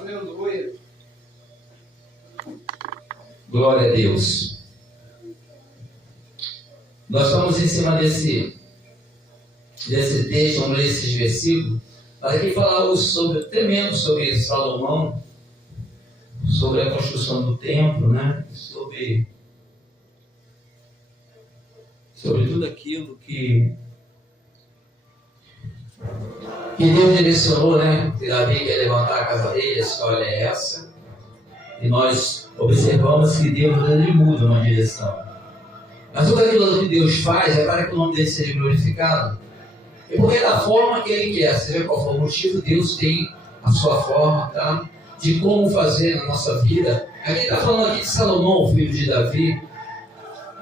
Aleluia. Glória a Deus. Nós estamos em cima desse texto, vamos ler esses versículos, para aqui falar tremendo sobre Salomão, sobre a construção do templo, né? Sobre tudo aquilo que Deus direcionou, né? Que Davi quer levantar a casa dele, a história é essa. E nós observamos que Deus ele muda uma direção. Mas tudo aquilo que Deus faz é para que o nome dele seja glorificado. E porque da forma que ele quer, seja qual for o motivo, Deus tem a sua forma, tá? De como fazer na nossa vida. Aqui está falando aqui de Salomão, filho de Davi.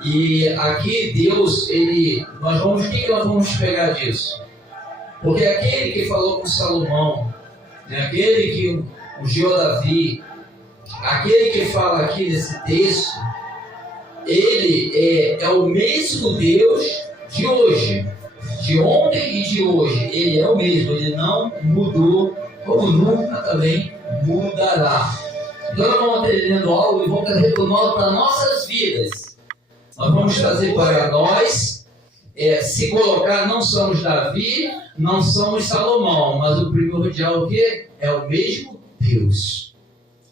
E aqui Deus, o que nós vamos pegar disso? Porque aquele que falou com Salomão, né, aquele que ungiu Davi, aquele que fala aqui nesse texto, ele é o mesmo Deus de hoje, de ontem e de hoje. Ele é o mesmo, ele não mudou, como nunca também mudará. Então nós vamos aprendendo algo e vamos trazer para nossas vidas. Nós vamos trazer para nós, se colocar, não somos Davi, não somos Salomão, mas o primordial o quê? É o mesmo Deus.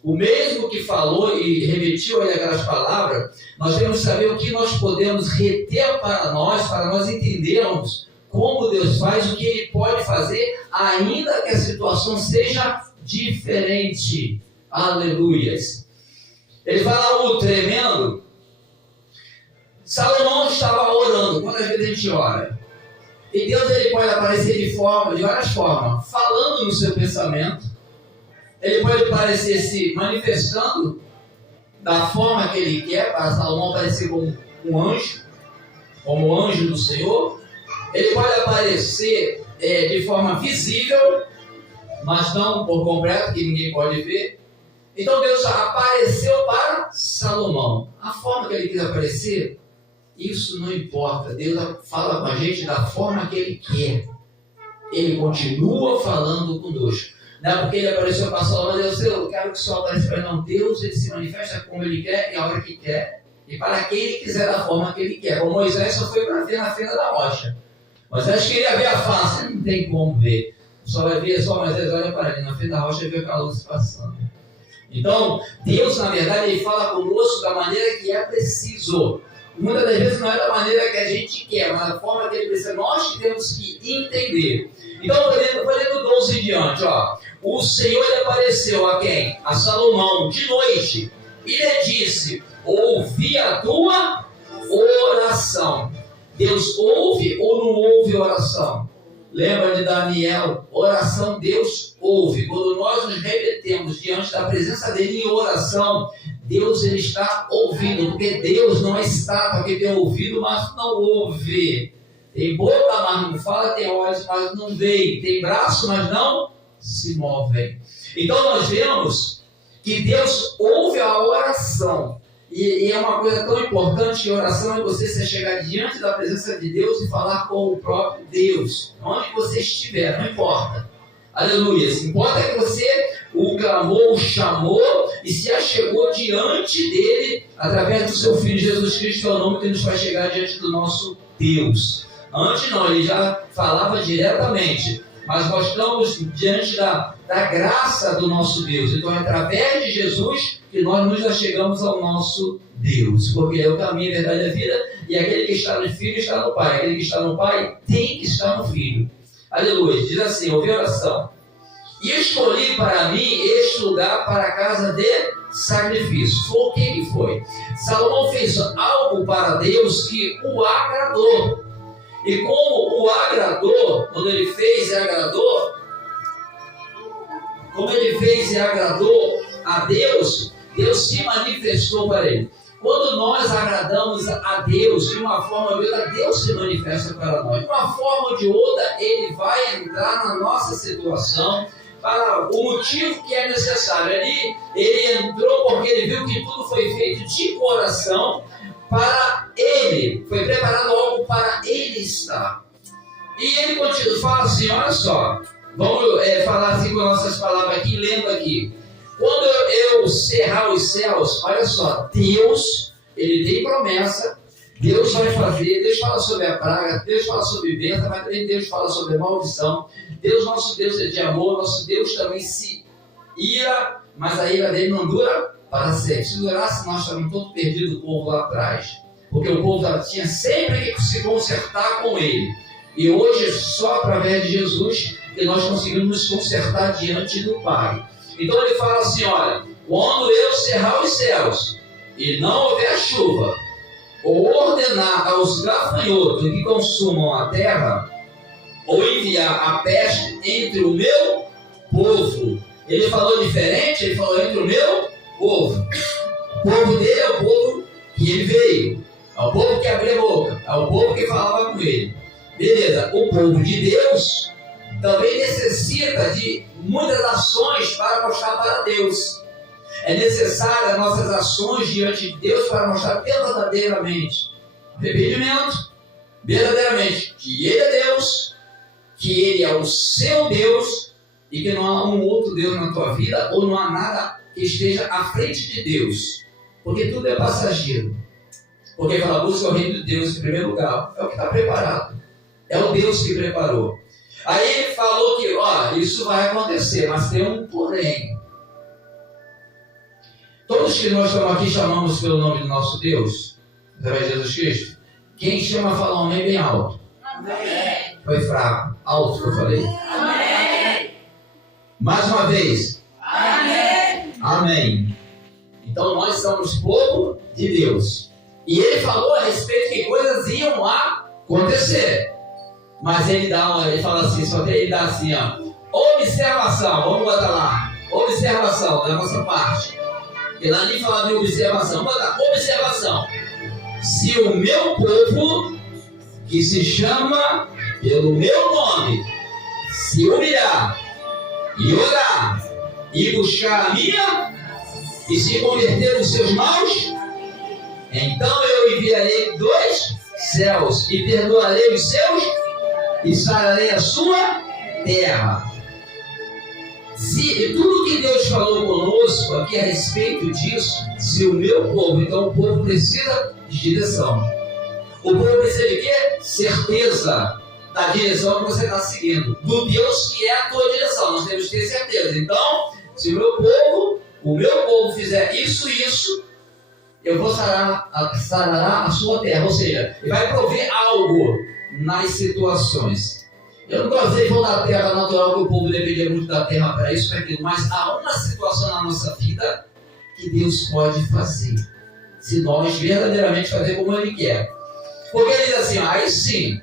O mesmo que falou e repetiu aí aquelas palavras, nós temos que saber o que nós podemos reter para nós entendermos como Deus faz, o que Ele pode fazer, ainda que a situação seja diferente. Aleluias. Ele fala algo tremendo. Salomão estava orando. Quantas vezes a gente ora? E Deus ele pode aparecer de várias formas, falando no seu pensamento. Ele pode aparecer se manifestando da forma que ele quer, para Salomão aparecer como um anjo, como o anjo do Senhor. Ele pode aparecer de forma visível, mas não por completo, que ninguém pode ver. Então Deus apareceu para Salomão. A forma que ele quis aparecer, isso não importa. Deus fala com a gente da forma que Ele quer. Ele continua falando conosco. Não é porque Ele apareceu para Salomão, eu quero que o Senhor apareça para ele. Não, Deus ele se manifesta como Ele quer e a hora que quer. E para quem Ele quiser da forma que Ele quer. Como Moisés só foi para ver na fenda da rocha. Moisés queria ver a face, não tem como ver. Só vai ver, só Moisés olha para ele na fenda da rocha e vê aquela luz passando. Então, Deus, na verdade, Ele fala conosco da maneira que é preciso. Muitas das vezes não é da maneira que a gente quer, mas da forma que Ele precisa. Nós que temos que entender. Então, vou ler do 12 em diante. Ó. O Senhor ele apareceu a quem? A Salomão, de noite. E lhe disse, ouvi a tua oração. Deus ouve ou não ouve oração? Lembra de Daniel? Oração Deus ouve. Quando nós nos remetemos diante da presença dele em oração, Deus ele está ouvindo, porque Deus não é estátua que tem ouvido, mas não ouve. Tem boca, mas não fala, tem olhos, mas não vê, tem braço, mas não se movem. Então nós vemos que Deus ouve a oração. E é uma coisa tão importante que a oração é você se chegar diante da presença de Deus e falar com o próprio Deus. Onde você estiver, não importa. Aleluia. O que importa é que você o clamou, o chamou e se achegou diante dele através do seu Filho Jesus Cristo, que é o nome que nos faz chegar diante do nosso Deus. Antes não, ele já falava diretamente, mas nós estamos diante da graça do nosso Deus. Então é através de Jesus que nós nos achegamos ao nosso Deus, porque é o caminho, a verdade e a vida, e aquele que está no Filho está no Pai, aquele que está no Pai tem que estar no Filho. Aleluia. Diz assim, ouvi a oração. E escolhi para mim este lugar para a casa de sacrifício. Foi o que foi? Salomão fez algo para Deus que o agradou. E como o agradou, quando ele fez e agradou, como ele fez e agradou a Deus, Deus se manifestou para ele. Quando nós agradamos a Deus de uma forma ou de outra, Deus se manifesta para nós. De uma forma ou de outra, Ele vai entrar na nossa situação para o motivo que é necessário. Ele entrou porque Ele viu que tudo foi feito de coração para Ele. Foi preparado algo para Ele estar. E Ele continua, fala assim, olha só. Vamos falar assim com nossas palavras aqui, lendo aqui. Quando eu cerrar os céus, olha só, Deus, ele tem promessa, Deus vai fazer, Deus fala sobre a praga, Deus fala sobre bênção, mas também Deus fala sobre a maldição. Deus, nosso Deus é de amor, nosso Deus também se ira, mas a ira dele não dura para sempre. Se durasse, nós estávamos todos perdidos, o povo lá atrás. Porque o povo tinha sempre que se consertar com ele. E hoje, só através de Jesus, que nós conseguimos nos consertar diante do Pai. Então ele fala assim, olha, quando eu cerrar os céus e não houver chuva, ou ordenar aos gafanhotos que consumam a terra, ou enviar a peste entre o meu povo. Ele falou diferente, ele falou entre o meu povo. O povo dele é o povo que ele veio, é o povo que abriu a boca, é o povo que falava com ele. Beleza, o povo de Deus também necessita de muitas ações para mostrar para Deus. É necessário as nossas ações diante de Deus para mostrar verdadeiramente, arrependimento, verdadeiramente, que Ele é Deus, que Ele é o seu Deus e que não há um outro Deus na tua vida ou não há nada que esteja à frente de Deus, porque tudo é passageiro. Porque fala, busca o reino de Deus em primeiro lugar, é o que está preparado, é o Deus que preparou. Aí ele falou que, isso vai acontecer, mas tem um porém. Todos que nós estamos aqui chamamos pelo nome do nosso Deus, através de Jesus Cristo. Quem chama fala um amém bem alto. Amém. Foi fraco. Alto que eu falei. Amém. Mais uma vez. Amém. Amém. Então nós somos povo de Deus. E ele falou a respeito que coisas iam acontecer. Mas ele fala assim, só que ele dá assim, observação, vamos botar lá, observação da nossa parte. Porque lá nem fala de observação, vamos botar observação. Se o meu povo, que se chama pelo meu nome, se humilhar e orar e buscar a minha e se converter nos seus maus, então eu enviarei 2 céus e perdoarei os seus e sararei a sua terra. Se tudo que Deus falou conosco aqui a respeito disso, se o meu povo, então o povo precisa de direção. O povo precisa de quê? Certeza da direção que você está seguindo, do Deus que é a tua direção. Nós temos que ter certeza. Então, se o meu povo fizer isso, eu vou sarar a sua terra. Ou seja, ele vai prover algo nas situações. Eu não estou dizendo da terra natural, que o povo dependia muito da terra para isso, para aquilo, mas há uma situação na nossa vida que Deus pode fazer, se nós verdadeiramente fazer como Ele quer. Porque Ele diz assim, aí sim,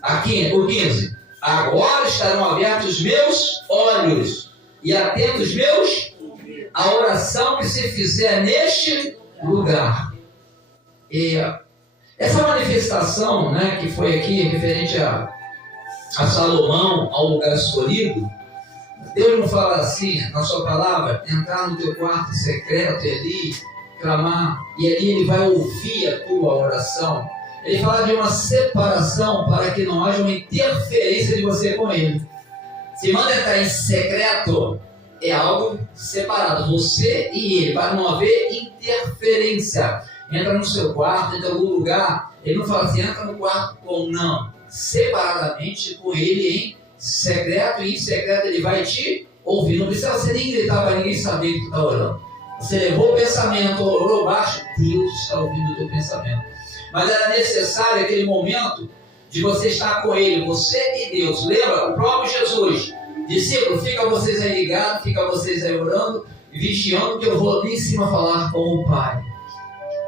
aqui, o 15, agora estarão abertos os meus olhos e atentos meus a oração que se fizer neste lugar. E essa manifestação, que foi aqui referente a Salomão, ao lugar escolhido, Deus não fala assim na sua palavra, entrar no teu quarto secreto e ali clamar, e ali Ele vai ouvir a tua oração. Ele fala de uma separação para que não haja uma interferência de você com Ele. Se manda entrar em secreto, é algo separado, você e Ele, para não haver interferência. Entra no seu quarto, entra em algum lugar, Ele não fala assim, entra no quarto com não, separadamente com Ele em secreto, e em secreto Ele vai te ouvir. Não precisa você nem gritar para ninguém saber que tu está orando. Você levou o pensamento, orou baixo, Deus está ouvindo o teu pensamento. Mas era necessário aquele momento de você estar com Ele, você e Deus. Lembra? O próprio Jesus, discípulo, fica vocês aí ligados, fica vocês aí orando e vigiando, que eu vou ali em cima falar com o Pai.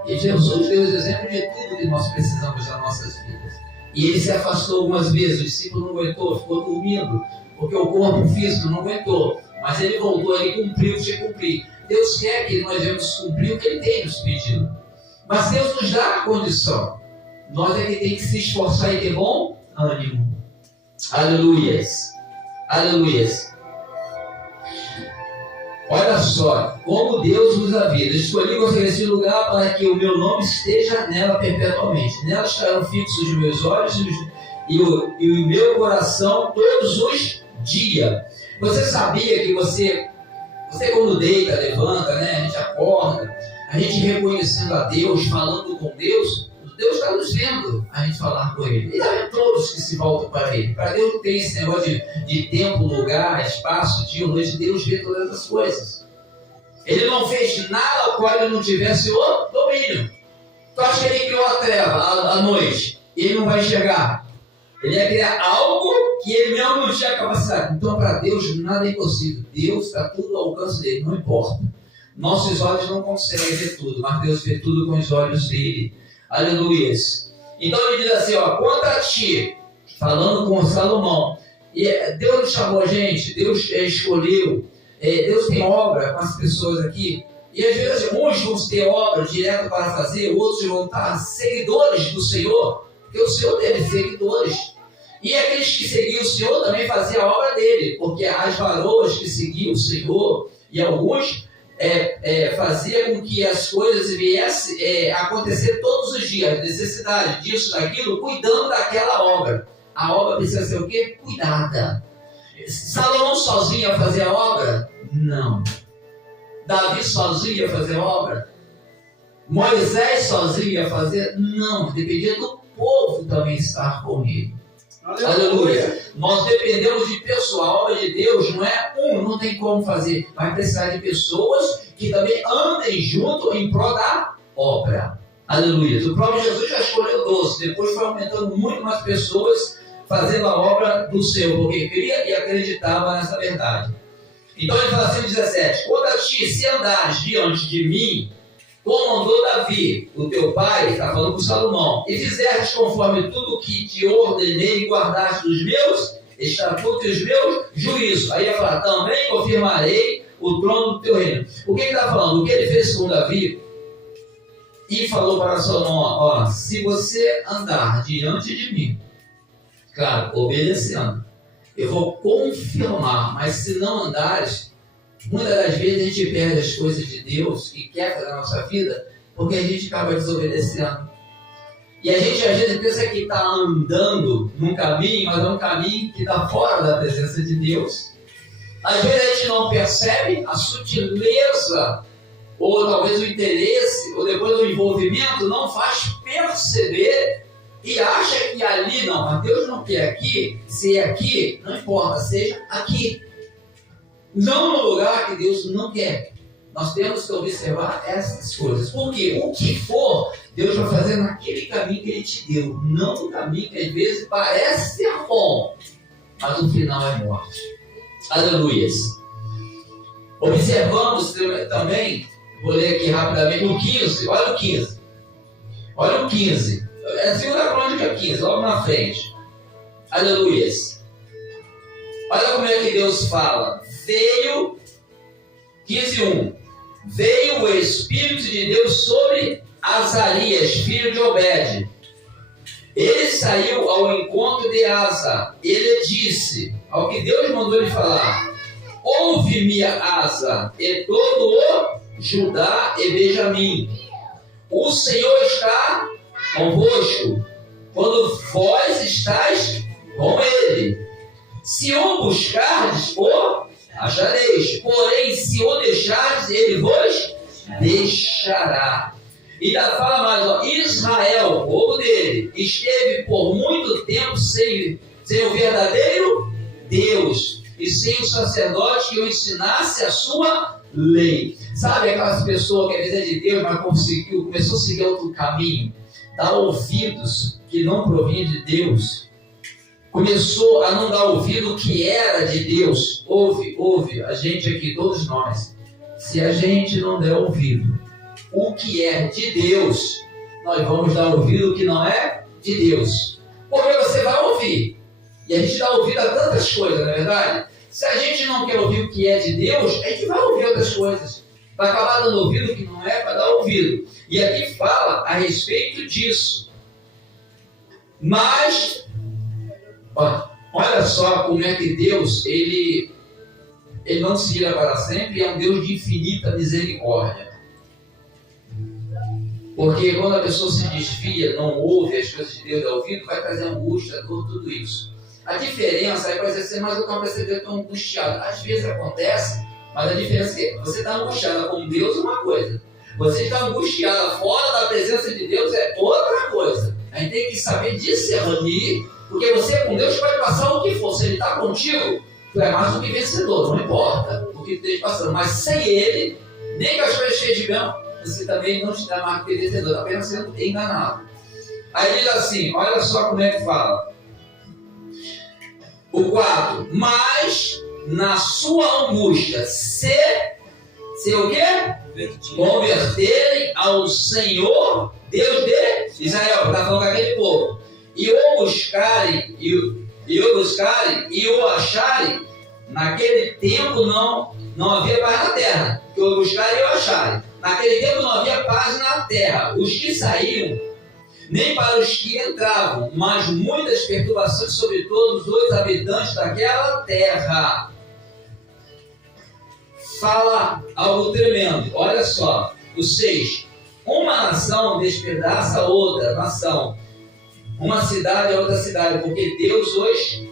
E Jesus deu o exemplo de tudo que nós precisamos das nossas vidas. E Ele se afastou algumas vezes, o discípulo não aguentou, ficou dormindo, porque o corpo físico não aguentou. Mas Ele voltou, Ele cumpriu o que cumprir. Deus quer que nós devemos cumprir o que Ele tem nos pedido. Mas Deus nos dá a condição. Nós é que tem que se esforçar e ter bom ânimo. Aleluias. Aleluias. Olha só, como Deus nos avisa. Escolhi você nesse lugar para que o meu nome esteja nela perpetuamente. Nela estarão fixos os meus olhos e o meu coração todos os dias. Você sabia que você, Você quando deita, levanta, né? A gente acorda, a gente reconhecendo a Deus, falando com Deus, Deus está nos vendo a gente falar com Ele. E é todos que se voltam para Ele. Para Deus não tem esse negócio de tempo, lugar, espaço, dia, noite. Deus vê todas as coisas. Ele não fez nada ao qual Ele não tivesse o domínio. Tu acha que Ele criou a treva, a noite, e Ele não vai enxergar? Ele ia criar algo que Ele mesmo não tinha capacidade. Então, para Deus, nada é impossível. Deus está tudo ao alcance dele, não importa. Nossos olhos não conseguem ver tudo, mas Deus vê tudo com os olhos dele. Aleluia. Então ele diz assim, ó, quanto a ti, falando com Salomão, e Deus não chamou a gente, Deus escolheu, Deus tem obra com as pessoas aqui, e às vezes uns vão ter obra direto para fazer, outros vão estar seguidores do Senhor, porque o Senhor teve seguidores. E aqueles que seguiam o Senhor também faziam a obra dele, porque as varoas que seguiam o Senhor, e alguns fazia com que as coisas viessem acontecer todos os dias, necessidade disso, daquilo, cuidando daquela obra. A obra precisa ser o quê? Cuidada. Salomão sozinho ia fazer a obra? Não. Davi sozinho ia fazer a obra? Moisés sozinho ia fazer? Não. Dependia do povo também estar com ele. Aleluia. Nós dependemos de pessoa. A obra de Deus não é não tem como fazer. Vai precisar de pessoas que também andem junto em prol da obra. Aleluia. O próprio Jesus já escolheu 12. Depois foi aumentando muito mais pessoas fazendo a obra do Senhor, porque cria e acreditava nessa verdade. Então ele fala assim, 17: quanto a ti, se andares diante de mim, como andou Davi, o teu pai, está falando com Salomão, e fizeres conforme tudo que te ordenei e guardaste os meus estatutos e os meus juízos. Aí ele fala, também confirmarei o trono do teu reino. O que ele está falando? O que ele fez com Davi? E falou para Salomão, ó, se você andar diante de mim, claro, obedecendo, eu vou confirmar, mas se não andares, muitas das vezes a gente perde as coisas de Deus e quer fazer a nossa vida porque a gente acaba desobedecendo. E a gente às vezes pensa que está andando num caminho, mas é um caminho que está fora da presença de Deus. Às vezes a gente não percebe a sutileza, ou talvez o interesse, ou depois o envolvimento não faz perceber e acha que ali não, mas Deus não quer aqui, se é aqui, não importa, seja aqui. Não no lugar que Deus não quer. Nós temos que observar essas coisas. Porque o que for, Deus vai fazer naquele caminho que Ele te deu. Não no caminho que às vezes parece ser bom, mas o final é morte. Aleluias. Observamos também, vou ler aqui rapidamente, o 15. Olha o 15. Olha o 15. É a segunda crônica 15, logo na frente. Aleluias. Olha como é que Deus fala. Veio, 15:1, veio o Espírito de Deus sobre Azarias, filho de Obed. Ele saiu ao encontro de Asa. Ele disse, ao que Deus mandou ele falar, ouve-me, Asa, e todo o Judá e Benjamim. O Senhor está convosco, quando vós estáis com ele. Se o buscardes, o achareis, porém se o deixardes, ele vos deixará. E ainda fala mais, ó, Israel, o povo dele, esteve por muito tempo sem o verdadeiro Deus e sem o sacerdote que o ensinasse a sua lei. Sabe aquelas pessoas que às vezes é de Deus, mas começou a seguir outro caminho, dá ouvidos que não provinha de Deus, começou a não dar ouvido que era de Deus. Ouve, a gente aqui, todos nós, se a gente não der ouvido o que é de Deus, nós vamos dar ouvido o que não é de Deus, porque você vai ouvir, e a gente dá ouvido a tantas coisas, não é verdade? Se a gente não quer ouvir o que é de Deus, a gente vai ouvir outras coisas, vai acabar dando ouvido o que não é para dar ouvido. E aqui fala a respeito disso. Mas olha só como é que Deus, ele não se ira para sempre, é um Deus de infinita misericórdia. Porque quando a pessoa se desvia, não ouve as coisas de Deus, dá ouvido, vai trazer angústia, dor, tudo isso. A diferença é para você ser mais o que vai ser tão angustiado. Às vezes acontece Mas a diferença é que você está angustiada com Deus é uma coisa. Você está angustiada fora da presença de Deus é outra coisa. A gente tem que saber discernir, porque você com Deus pode passar o que for. Se Ele está contigo, tu é mais do que vencedor, não importa o que tu esteja passando. Mas sem Ele, nem com as coisas cheias de bem, você também não está mais do que vencedor, apenas sendo enganado. Aí diz assim, olha só como é que fala. O 4, mas na sua angústia, se o quê? Converterem ao Senhor, Deus de Israel, está falando com aquele povo, e o buscarem, e o acharem, naquele tempo não havia paz na terra, que o buscarem e o acharem. Naquele tempo não havia paz na terra. Os que saíam, nem para os que entravam, mas muitas perturbações sobre todos os habitantes daquela terra. Fala algo tremendo. Olha só, o 6. Uma nação despedaça outra nação, uma cidade a outra cidade, porque Deus os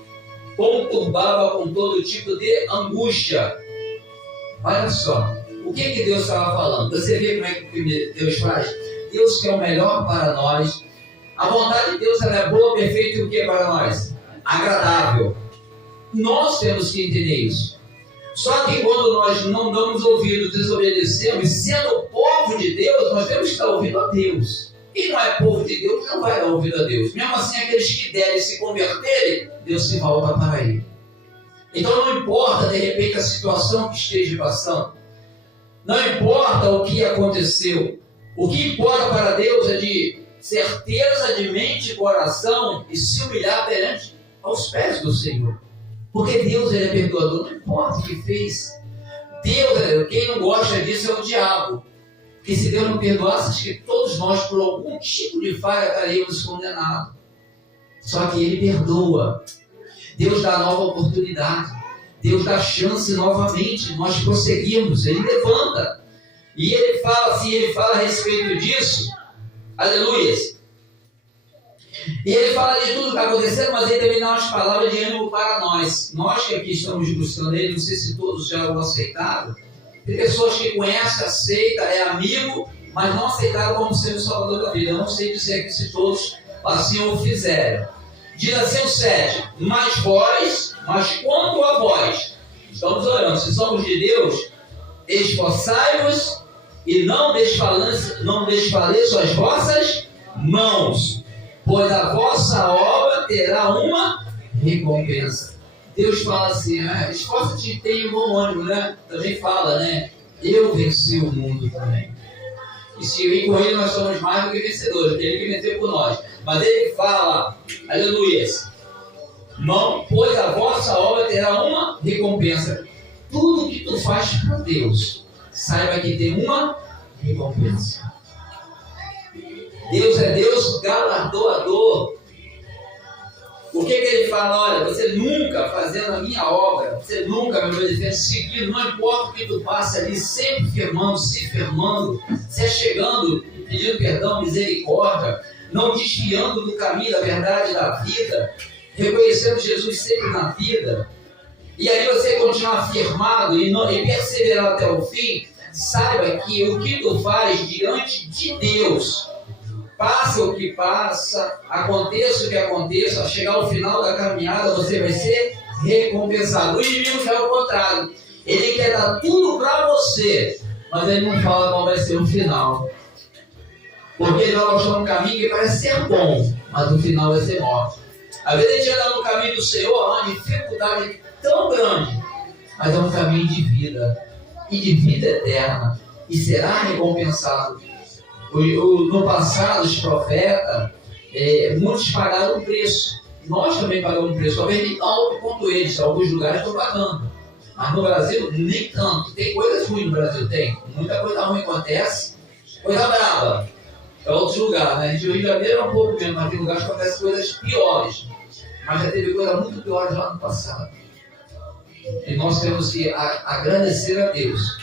conturbava com todo tipo de angústia. Olha só, o que Deus estava falando? Você vê como é que Deus faz? Deus quer o melhor para nós. A vontade de Deus ela é boa, perfeita e o que para nós? Agradável. Nós temos que entender isso. Só que quando nós não damos ouvido, desobedecemos, sendo povo de Deus, nós temos que estar ouvindo a Deus. Quem não é povo de Deus não vai dar ouvido a Deus. Mesmo assim, aqueles que derem se converterem, Deus se volta para ele. Então não importa, de repente, a situação que esteja passando. Não importa o que aconteceu. O que importa para Deus é de certeza de mente e coração e se humilhar perante aos pés do Senhor. Porque Deus ele é perdoador, não importa o que fez. Deus, quem não gosta disso é o diabo. Que se Deus não perdoasse, acho que todos nós, por algum tipo de falha, estaríamos condenados. Só que Ele perdoa. Deus dá nova oportunidade. Deus dá chance novamente. Nós prosseguimos. Ele levanta. E Ele fala assim, Ele fala a respeito disso. Aleluia. E Ele fala de tudo que está acontecendo, mas Ele também dá umas palavras de ânimo para nós. Nós que aqui estamos buscando Ele, não sei se todos já o aceitaram. Tem pessoas que conhecem, aceitam, é amigo, mas não aceitaram como sendo o Salvador da vida. Eu não sei dizer aqui se todos assim o fizeram. Diz assim o 7, mas quanto a vós, estamos orando, se somos de Deus, esforçai-vos e não desfaleçam as vossas mãos, pois a vossa obra terá uma recompensa. Deus fala assim, esforça-te e tenha bom ânimo, né? Também fala, né? Eu venci o mundo também. E se ir com Ele nós somos mais do que vencedores, porque Ele que venceu por nós. Mas Ele fala, aleluia, não, pois a vossa obra terá uma recompensa. Tudo que tu faz para Deus, saiba que tem uma recompensa. Deus é Deus galardoador. O que Ele fala? Olha, você nunca fazendo a minha obra, você nunca me obedecendo, seguindo, não importa o que tu passe ali, sempre firmando, se achegando, pedindo perdão, misericórdia, não desviando do caminho da verdade da vida, reconhecendo Jesus sempre na vida, e aí você continuar firmado e perseverar até o fim, saiba que o que tu faz diante de Deus, passa o que passa, aconteça o que aconteça, ao chegar ao final da caminhada, você vai ser recompensado. O inimigo já é o contrário. Ele quer dar tudo para você, mas ele não fala qual vai ser o final. Porque ele vai mostrar um caminho que parece ser bom, mas no final vai ser morte. Às vezes a gente anda no caminho do Senhor, há uma dificuldade tão grande, mas é um caminho de vida, e de vida eterna, e será recompensado. No passado, os profetas, muitos pagaram um preço. Nós também pagamos um preço. Talvez nem tão alto quanto eles. Alguns lugares estão pagando. Mas no Brasil, nem tanto. Tem coisas ruins no Brasil? Tem. Muita coisa ruim acontece. Coisa brava. É outros lugares, né? A gente, o Rio de Janeiro é um pouco menos, mas tem lugares que acontecem coisas piores. Mas já teve coisas muito piores lá no passado. E nós temos que agradecer a Deus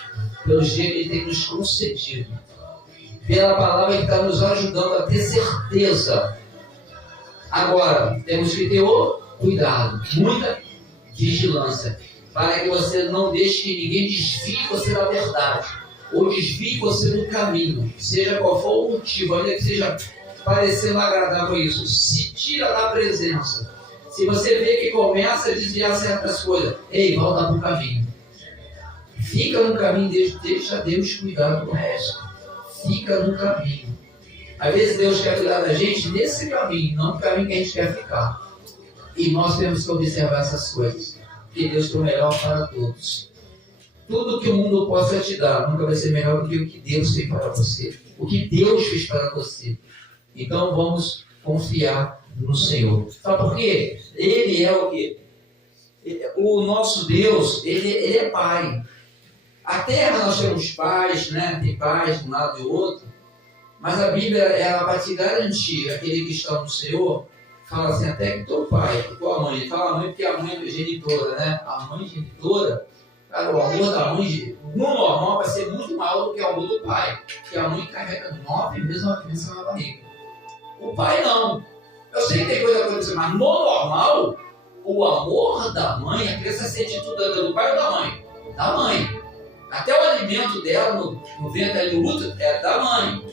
pelos dias que Ele tem nos concedido. Pela palavra que está nos ajudando a ter certeza. Agora, temos que ter o cuidado, muita vigilância. para que você não deixe que ninguém desvie você da verdade, ou desvie você do caminho, seja qual for o motivo, ainda que seja parecendo agradável isso, se tira da presença. Se você vê que começa a desviar certas coisas, ei, volta para o caminho. Fica no caminho, deixa Deus cuidar do resto. Fica no caminho. Às vezes Deus quer cuidar da gente nesse caminho, não no caminho que a gente quer ficar. E nós temos que observar essas coisas. Que Deus tem o melhor para todos. Tudo que o mundo possa te dar nunca vai ser melhor do que o que Deus tem para você. O que Deus fez para você. Então vamos confiar no Senhor. Sabe por quê? Ele é o quê? O nosso Deus, ele é Pai. A terra nós temos pais, né? Tem pais de um lado e do outro. Mas a Bíblia, ela vai te garantir, aquele que está no Senhor, fala assim, até que teu pai, tua mãe. Ele fala mãe porque a mãe é genitora, né? A mãe genitora, cara, o amor da mãe, no normal, vai ser muito maior do que o amor do pai. Porque a mãe carrega 9 meses uma criança na barriga. O pai não. Eu sei que tem coisa acontecendo, mas no normal, o amor da mãe, a criança sente tudo do pai ou da mãe? Da mãe. Até o alimento dela no ventre ali no útero é da mãe.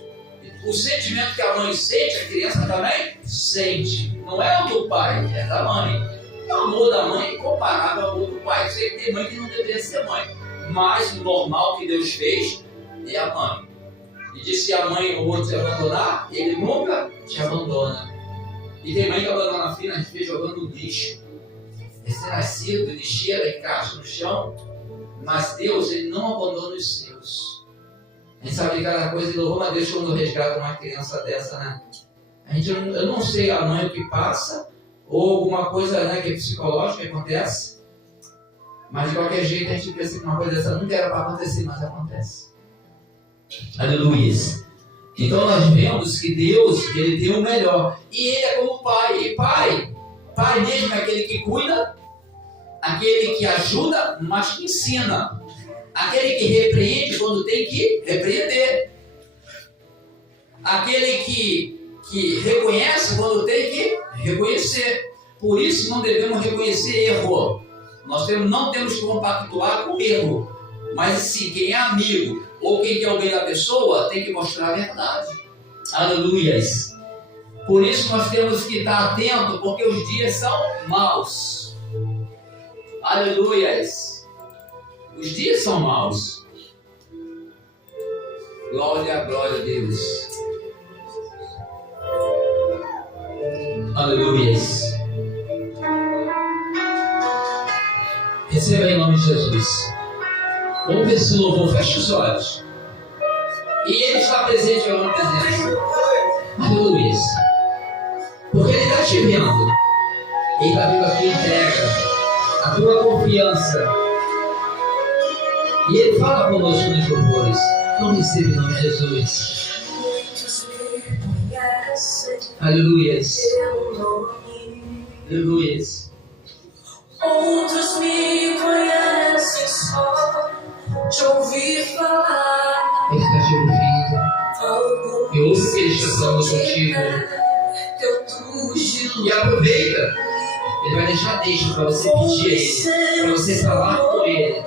O sentimento que a mãe sente, a criança também sente. Não é o do pai, é da mãe. O amor da mãe é incomparável ao amor do pai. Eu sei que tem mãe que não deveria ser mãe. Mas o normal que Deus fez é a mãe. E diz que a mãe ou o outro te abandonar, ele nunca te abandona. E tem mãe que abandona a filha, a gente vê jogando lixo. Recém-nascido, lixeira, encaixa no chão. Mas Deus, ele não abandona os seus. A gente sabe de cada coisa e louvamos a Deus quando resgata uma criança dessa, né? Eu não sei a mãe o que passa, ou alguma coisa, né, que é psicológica que acontece. Mas de qualquer jeito a gente pensa que uma coisa dessa nunca era para acontecer, mas acontece. Aleluia. Então nós vemos que Deus, ele tem o melhor. E ele é como pai. E pai mesmo é aquele que cuida, aquele que ajuda, mas que ensina. Aquele que repreende quando tem que repreender. Aquele que reconhece quando tem que reconhecer. Por isso não devemos reconhecer erro. Nós não temos que compactuar com erro. Mas sim, quem é amigo ou quem quer alguém da pessoa tem que mostrar a verdade. Aleluias. Por isso nós temos que estar atentos, porque os dias são maus. Aleluias. Os dias são maus. Glória a Deus. Aleluias. Receba em nome de Jesus. Vamos ver se o louvor fecha os olhos. E ele está presente em uma presença. Aleluia. Porque ele está te vendo. Ele está vendo a tua entrega, a tua confiança. E ele fala conosco nos louvores. Então receba em nome de Jesus. Aleluia. Aleluia. Outros me conhecem só de ouvir falar. Ele está te ouvindo. Eu ouço que ele está falando contigo. E aproveita. Ele vai deixar para você pedir a ele, para você falar com ele.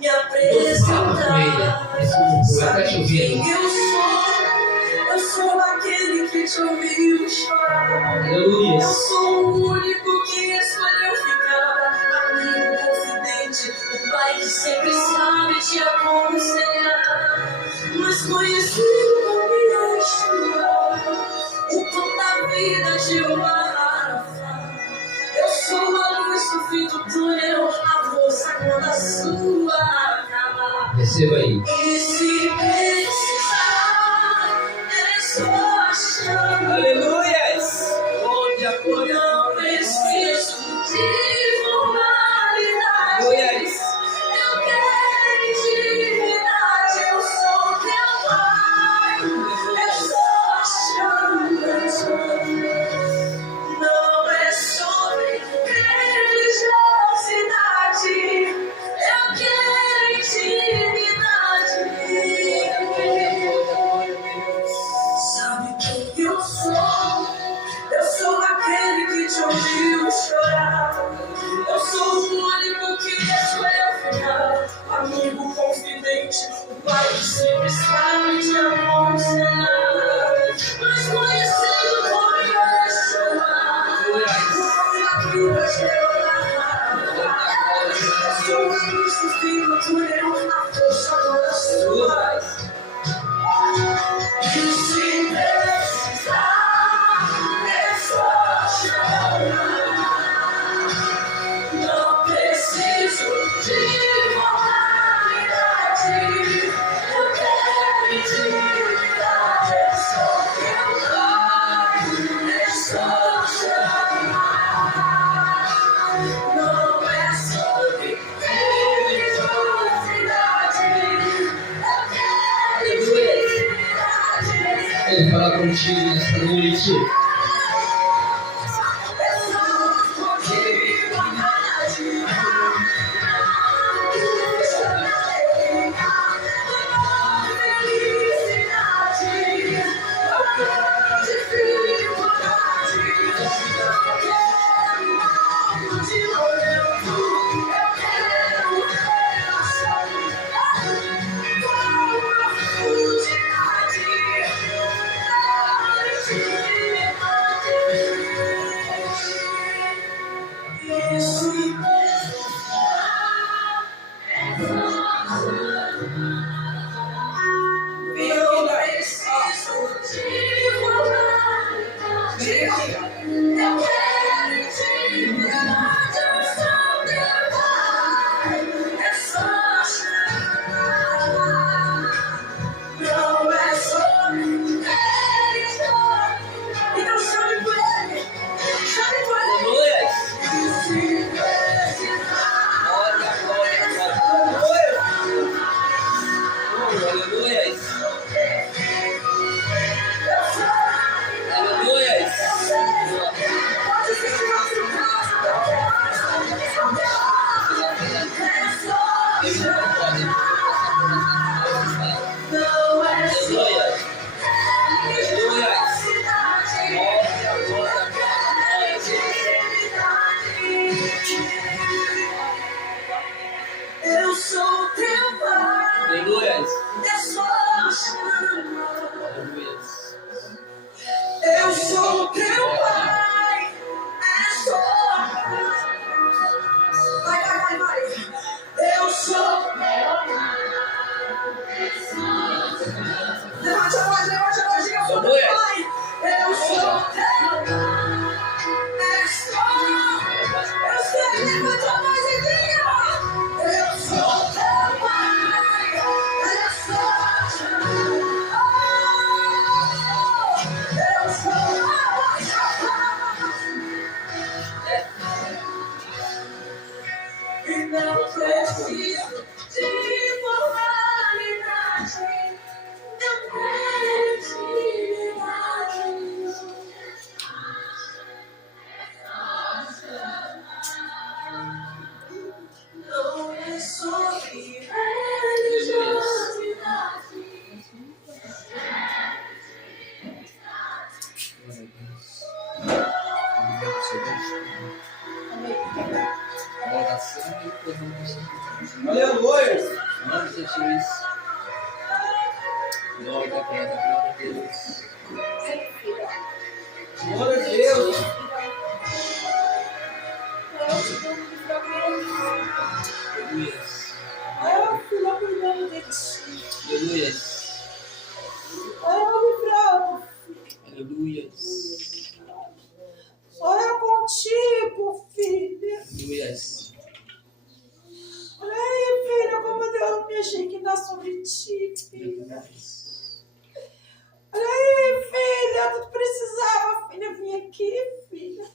Então fala com ele. Ele está te ouvindo. Eu sou aquele que te ouviu chorar. Aleluia. Eu sou o único que escolheu ficar. Amigo confidente, o pai que sempre sabe te aconselhar. Mas conhecido não me estimar. O pão da vida te amar. Eu sou a luz do fim do túnel, a força quando a sua acabar. Receba aí. E se precisar, eu estou achando. Aleluias. Glória. Não preciso de formalidade. Aleluias. Eu quero intimidade. Eu sou teu pai. Eu estou achando. Não é sobre religiosidade. Eu quero intimidade. Pai que sempre sabe te aconselhar, mas conhecido como Yeshua, o nome da vida Jeová. Sou Cristo, Filho, tu é a força das suas. E se precisar, é só chamar. Não preciso de moralidade, eu quero intimidade, é só teu nome, é só chamar. Não é sobre religiosidade, eu quero intimidade. Ele fala contigo nessa noite. Eu sou teu pai, Aleluia. é só chamar. Eu sou teu pai, é só. Vai. Eu sou teu pai. Levante a voz, diga, eu sou teu pai. Eu sou teu pai, é só. Eu sei, levante a voz e diga. Eu sou teu pai, é só chamar. Eu sou e não preciso de formalidade, eu quero intimidade. Não é sobre religiosidade. Aleluia. Em nome de Jesus. Glória a Deus. Glória a Deus. Aleluia. Aleluia. Só eu contigo, filha. Aleluia. Olha aí, filha, como Deus me achei que dá sobre ti, filha. Olha aí, filha, tu precisava, filha, vir aqui, filha.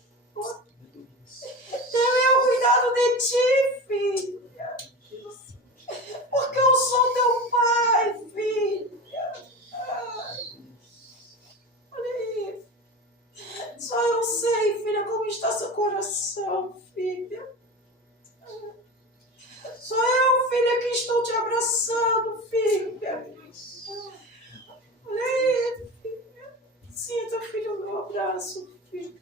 Tenha cuidado de ti, filha. Porque eu sou teu pai, filha. Olha aí. Só eu sei, filha, como está seu coração, filha. Sou eu, filha, que estou te abraçando, filha. Olha aí, filha. Sinta, filho, o meu abraço, filha.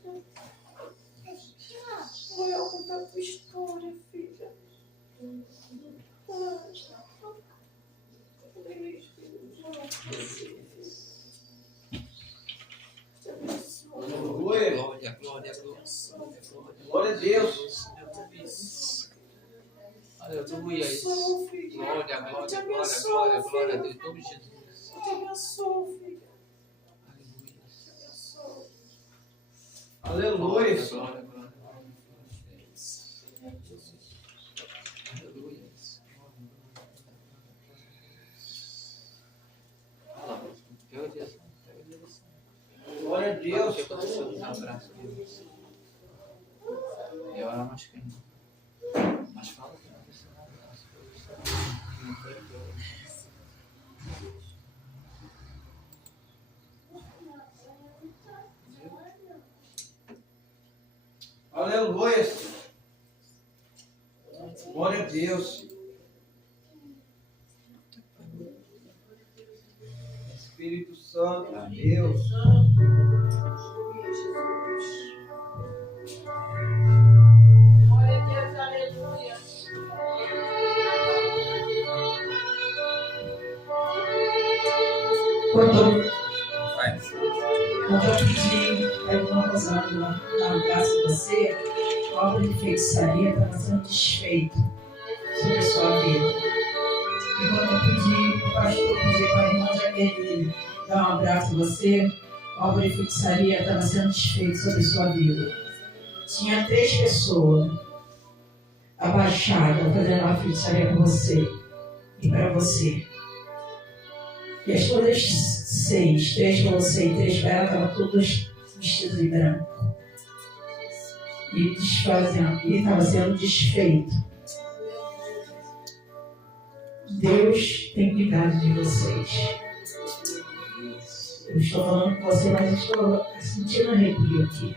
Vou eu contar a tua história, filha. te abençoo, glória a Deus, em nome de Jesus. Eu te abençoo, filho. Aleluia. Aleluia. Glória, glória. Aleluia. Pega a direção. Glória a Deus. Um abraço. E ora mais quem? Mas fala que não precisa de um abraço. Aleluia. Glória a Deus. Espírito Santo de Deus. Glória a Deus, aleluia. Quando eu pedi a irmã Rosângela dar um abraço em você, a obra de feitiçaria estava sendo desfeita sobre a sua vida. E quando eu pedi, o pastor pediu para a irmã Jaqueline dar um abraço em você, a obra de feitiçaria estava sendo desfeita sobre a sua vida. Tinha 3 pessoas abaixadas fazendo uma feitiçaria com você e para você. E as todas 6, 3 para você e 3 para ela, estavam todas vestidas de branco. E desfazendo, e estava sendo desfeito. Deus tem cuidado de vocês. Eu estou falando com você, mas estou sentindo arrepio aqui.